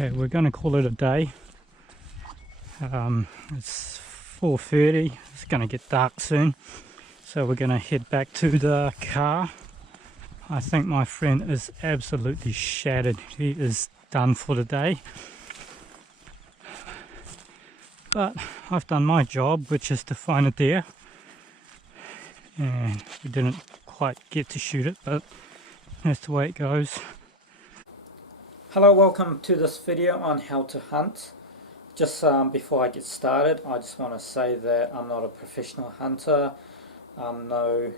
Okay, we're going to call it a day. It's 4:30. It's going to get dark soon, so we're going to head back to the car. I think my friend is absolutely shattered. He is done for the day. But I've done my job, which is to find a deer. And we didn't quite get to shoot it, but that's the way it goes. Hello, welcome to this video on how to hunt. Just before I get started, I just want to say that I'm not a professional hunter. I'm no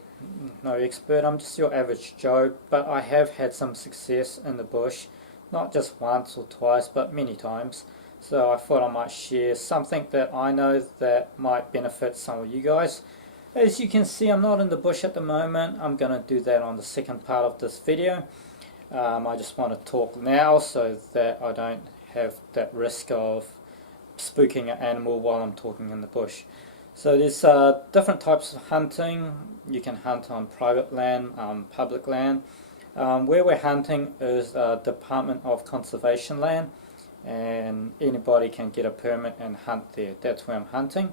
expert. I'm just your average Joe, but I have had some success in the bush, not just once or twice, but many times. So I thought I might share something that I know that might benefit some of you guys. As you can see, I'm not in the bush at the moment. I'm going to do that on the second part of this video. I just want to talk now so that I don't have that risk of spooking an animal while I'm talking in the bush. So there's different types of hunting. You can hunt on private land, public land. Where we're hunting is Department of Conservation land, and anybody can get a permit and hunt there. That's where I'm hunting.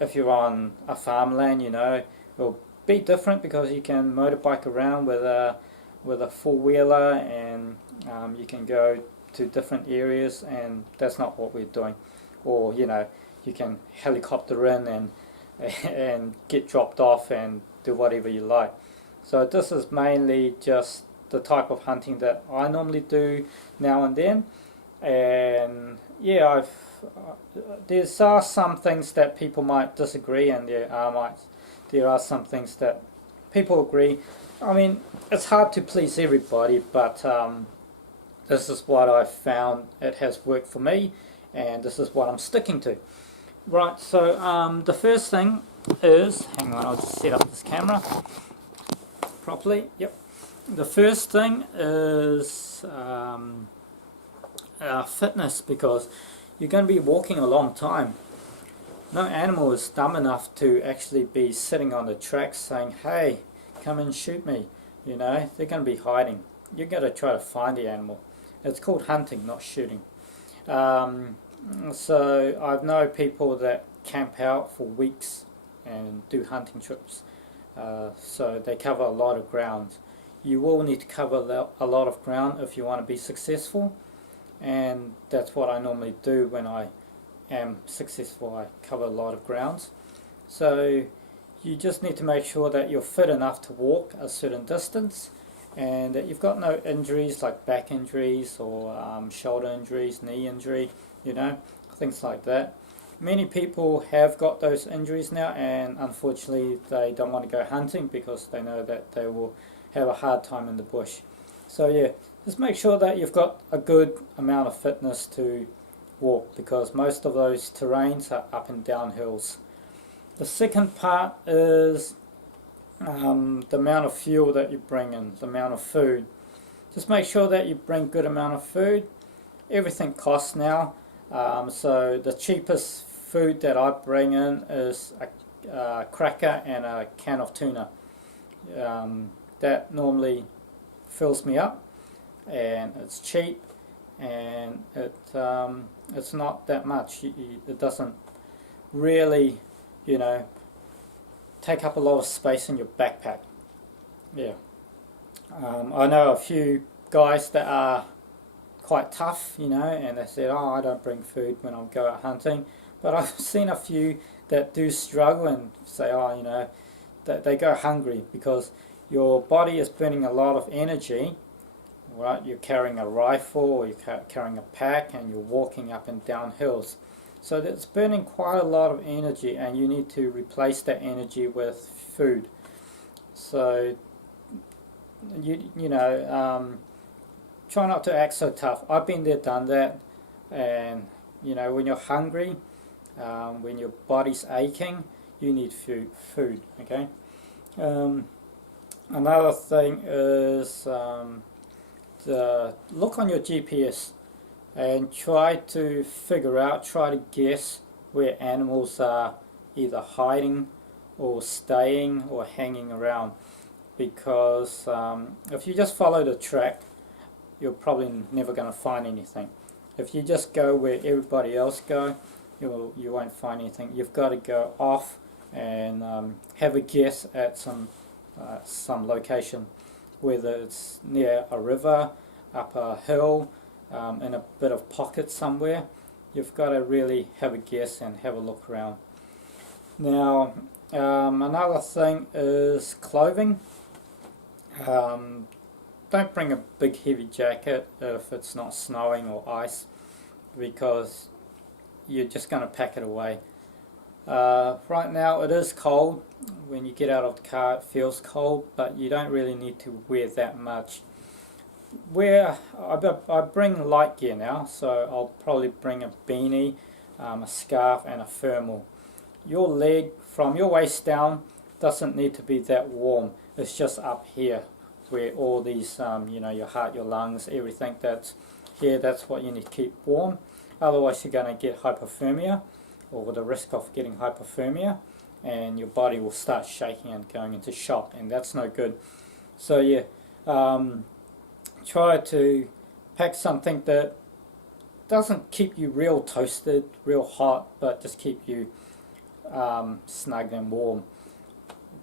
If you're on a farmland, you know, it'll be different because you can motorbike around with a four-wheeler, and you can go to different areas, and that's not what we're doing. Or, you know, you can helicopter in and get dropped off and do whatever you like. So this is mainly just the type of hunting that I normally do now and then. And yeah, there's some things that people might disagree, and there are some things that people agree. I mean, it's hard to please everybody, but this is what I've found. It has worked for me, and this is what I'm sticking to. Right, so the first thing is, hang on, I'll just set up this camera properly. Yep. The first thing is fitness, because you're going to be walking a long time. No animal is dumb enough to actually be sitting on the track saying, hey, come and shoot me. You know, they're going to be hiding. You've got to try to find the animal. It's called hunting, not shooting. So I know people that camp out for weeks and do hunting trips. So they cover a lot of ground. You will need to cover a lot of ground if you want to be successful. And that's what I normally do when I am successful. I cover a lot of ground. So you just need to make sure that you're fit enough to walk a certain distance, and that you've got no injuries like back injuries or shoulder injuries, knee injury, you know, things like that. Many people have got those injuries now, and unfortunately they don't want to go hunting because they know that they will have a hard time in the bush. So yeah, just make sure that you've got a good amount of fitness to walk, because most of those terrains are up and down hills. The second part is the amount of fuel that you bring in, the amount of food. Just make sure that you bring good amount of food. Everything costs now, so the cheapest food that I bring in is a cracker and a can of tuna. That normally fills me up, and it's cheap, and it's not that much. It doesn't really, you know, take up a lot of space in your backpack. Yeah. I know a few guys that are quite tough, you know, and they said, oh, I don't bring food when I go out hunting. But I've seen a few that do struggle and say, oh, you know, that they go hungry because your body is burning a lot of energy, right? You're carrying a rifle, or you're carrying a pack, and you're walking up and down hills. So that's burning quite a lot of energy, and you need to replace that energy with food. So you know, try not to act so tough. I've been there, done that, and you know, when you're hungry, when your body's aching, you need food. Okay. Another thing is look on your GPS and try to figure out, try to guess where animals are either hiding or staying or hanging around, because if you just follow the track, you're probably never going to find anything. If you just go where everybody else go, you won't find anything. You've got to go off and have a guess at some location, whether it's near a river, up a hill, in a bit of pocket somewhere. You've got to really have a guess and have a look around. Now, another thing is clothing. Don't bring a big heavy jacket if it's not snowing or ice, because you're just going to pack it away. Right now it is cold. When you get out of the car it feels cold, but you don't really need to wear that much. I bring light gear now, so I'll probably bring a beanie, a scarf and a thermal. Your leg from your waist down doesn't need to be that warm. It's just up here where all these, your heart, your lungs, everything that's here, that's what you need to keep warm. Otherwise you're going to get hypothermia, or the risk of getting hypothermia, and your body will start shaking and going into shock, and that's no good. So yeah, try to pack something that doesn't keep you real toasted, real hot, but just keep you snug and warm,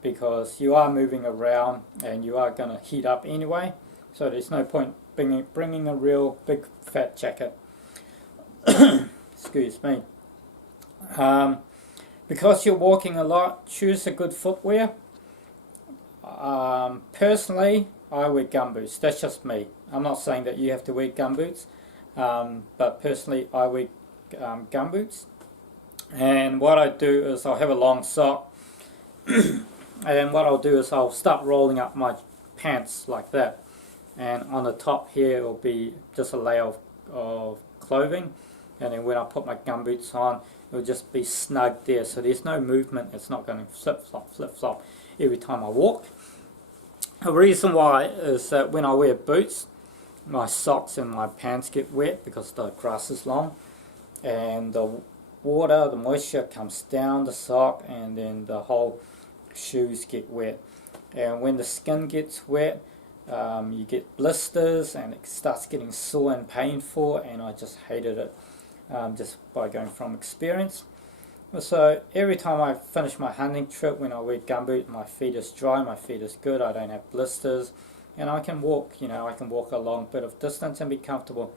because you are moving around and you are going to heat up anyway, so there's no point bringing a real big fat jacket. Excuse me. Because you're walking a lot, choose a good footwear. Personally, I wear gumboots. That's just me. I'm not saying that you have to wear gumboots, but personally I wear gumboots. And what I do is I'll have a long sock, and what I'll do is I'll start rolling up my pants like that, and on the top here will be just a layer of clothing, and then when I put my gumboots on, it'll just be snug there, so there's no movement. It's not going to flip flop every time I walk. The reason why is that when I wear boots, my socks and my pants get wet because the grass is long, and the water, the moisture comes down the sock, and then the whole shoes get wet. And when the skin gets wet, you get blisters and it starts getting sore and painful, and I just hated it, just by going from experience. So every time I finish my hunting trip, when I wear gumboot, my feet is dry, my feet is good, I don't have blisters, and I can walk, I can walk a long bit of distance and be comfortable.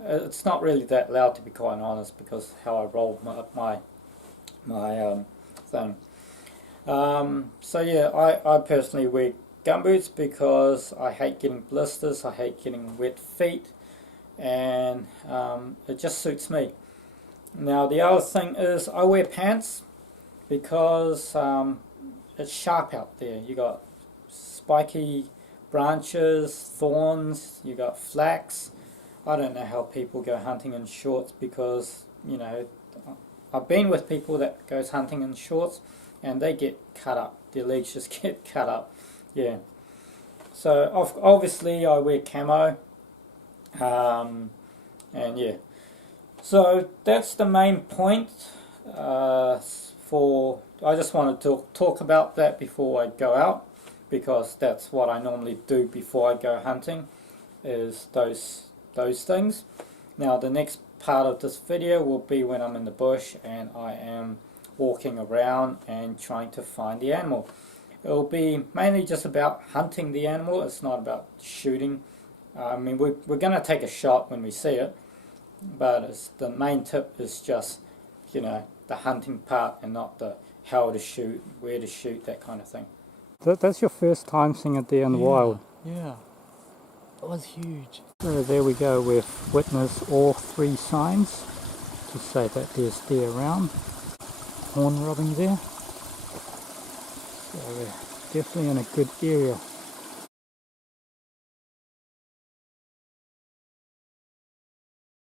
It's not really that loud, to be quite honest, because how I roll my thing. So yeah, I personally wear gumboots because I hate getting blisters, I hate getting wet feet, and it just suits me. Now the other thing is I wear pants because it's sharp out there. You got spiky branches, thorns, you got flax. I don't know how people go hunting in shorts, because I've been with people that goes hunting in shorts and they get cut up. Their legs just get cut up. Yeah. So obviously I wear camo, and yeah. So that's the main point. I just wanted to talk about that before I go out, because that's what I normally do before I go hunting, is those things. Now the next part of this video will be when I'm in the bush and I am walking around and trying to find the animal. It will be mainly just about hunting the animal. It's not about shooting. I mean, we're going to take a shot when we see it, but the main tip is just the hunting part, and not the how to shoot, where to shoot, that kind of thing. That's your first time seeing a deer in the wild? Yeah, that was huge. So there we go, we've witnessed all three signs to say that there's deer around. Horn robbing there. So we're definitely in a good area.